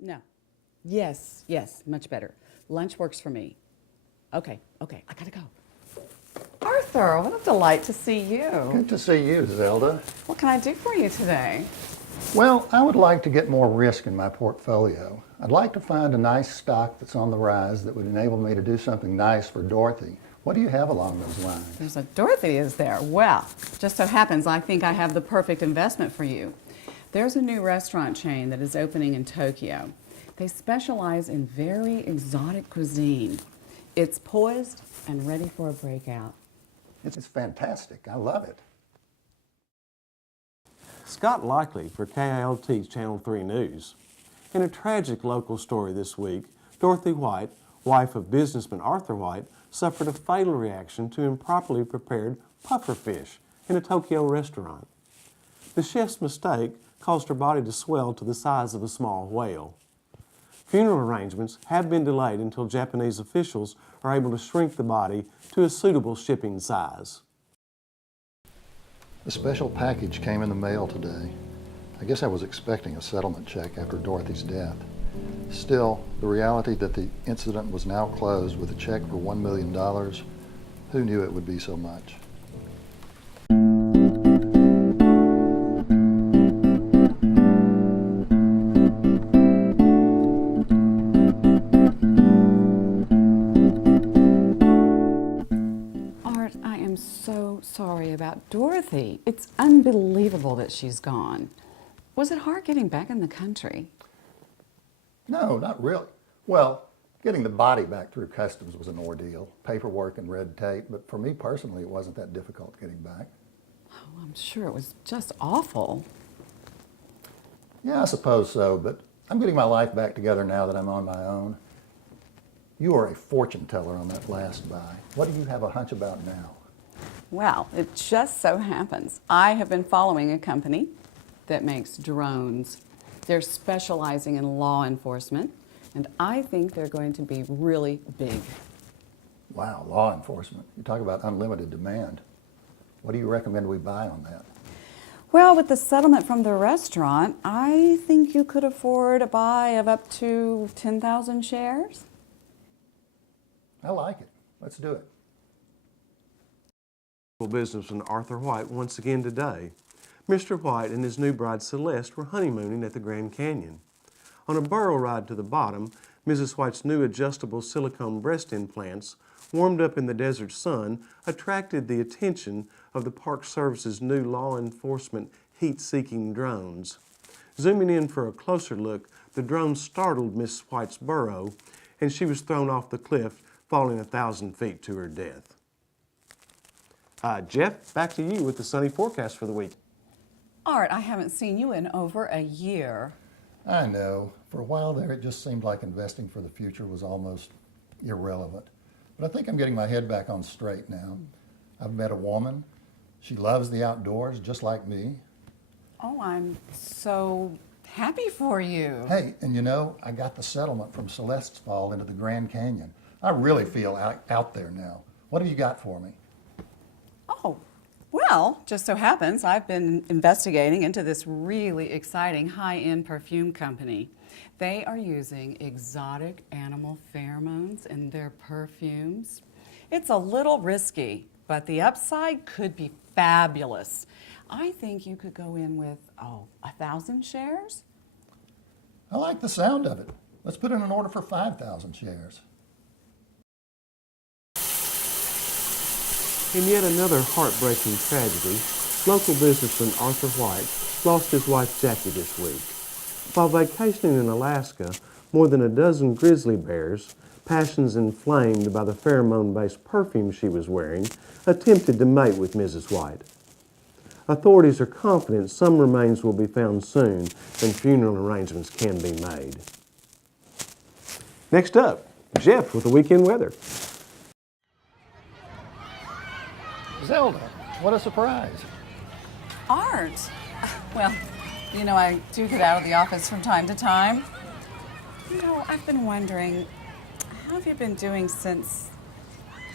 No. Yes, much better. Lunch works for me. Okay, I gotta go. Arthur, what a delight to see you. Good to see you, Zelda. What can I do for you today? Well, I would like to get more risk in my portfolio. I'd like to find a nice stock that's on the rise that would enable me to do something nice for Dorothy. What do you have along those lines? There's a Dorothy, is there? Well, just so happens I think I have the perfect investment for you. There's a new restaurant chain that is opening in Tokyo. They specialize in very exotic cuisine. It's poised and ready for a breakout. It's fantastic. I love it. Scott Likely for KILT's Channel 3 News. In a tragic local story this week, Dorothy White, wife of businessman Arthur White, suffered a fatal reaction to improperly prepared puffer fish in a Tokyo restaurant. The chef's mistake caused her body to swell to the size of a small whale. Funeral arrangements have been delayed until Japanese officials are able to shrink the body to a suitable shipping size. A special package came in the mail today. I guess I was expecting a settlement check after Dorothy's death. Still, the reality that the incident was now closed with a check for $1 million, who knew it would be so much? Art, I am so sorry about Dorothy. It's unbelievable that she's gone. Was it hard getting back in the country? No, not really. Well, getting the body back through customs was an ordeal, paperwork and red tape, but for me personally, it wasn't that difficult getting back. Oh, I'm sure it was just awful. Yeah, I suppose so, but I'm getting my life back together now that I'm on my own. You are a fortune teller on that last buy. What do you have a hunch about now? Well, it just so happens I have been following a company that makes drones. They're specializing in law enforcement, and I think they're going to be really big. Wow, law enforcement. You talk about unlimited demand. What do you recommend we buy on that? Well, with the settlement from the restaurant, I think you could afford a buy of up to 10,000 shares. I like it. Let's do it. Businessman Arthur White once again today. Mr. White and his new bride Celeste were honeymooning at the Grand Canyon. On a burro ride to the bottom, Mrs. White's new adjustable silicone breast implants, warmed up in the desert sun, attracted the attention of the Park Service's new law enforcement heat-seeking drones. Zooming in for a closer look, the drone startled Miss White's burro, and she was thrown off the cliff, falling 1,000 feet to her death. Jeff, back to you with the sunny forecast for the week. Art, I haven't seen you in over a year. I know. For a while there, it just seemed like investing for the future was almost irrelevant. But I think I'm getting my head back on straight now. I've met a woman. She loves the outdoors just like me. Oh, I'm so happy for you. Hey, and you know, I got the settlement from Celeste's fall into the Grand Canyon. I really feel out there now. What have you got for me? Oh, well, just so happens I've been investigating into this really exciting high-end perfume company. They are using exotic animal pheromones in their perfumes. It's a little risky, but the upside could be fabulous. I think you could go in with, 1,000 shares? I like the sound of it. Let's put in an order for 5,000 shares. In yet another heartbreaking tragedy, local businessman Arthur White lost his wife Jackie this week. While vacationing in Alaska, more than a dozen grizzly bears, passions inflamed by the pheromone-based perfume she was wearing, attempted to mate with Mrs. White. Authorities are confident some remains will be found soon and funeral arrangements can be made. Next up, Jeff with the weekend weather. Zelda, what a surprise. Art? Well, you know, I do get out of the office from time to time. You know, I've been wondering, how have you been doing since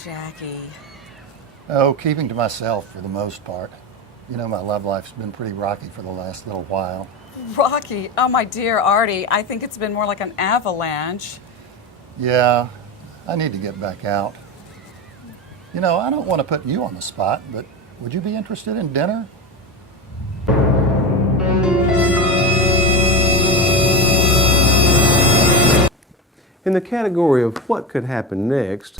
Jackie? Oh, keeping to myself for the most part. You know, my love life's been pretty rocky for the last little while. Rocky, oh my dear Artie, I think it's been more like an avalanche. Yeah, I need to get back out. You know, I don't want to put you on the spot, but would you be interested in dinner? In the category of what could happen next,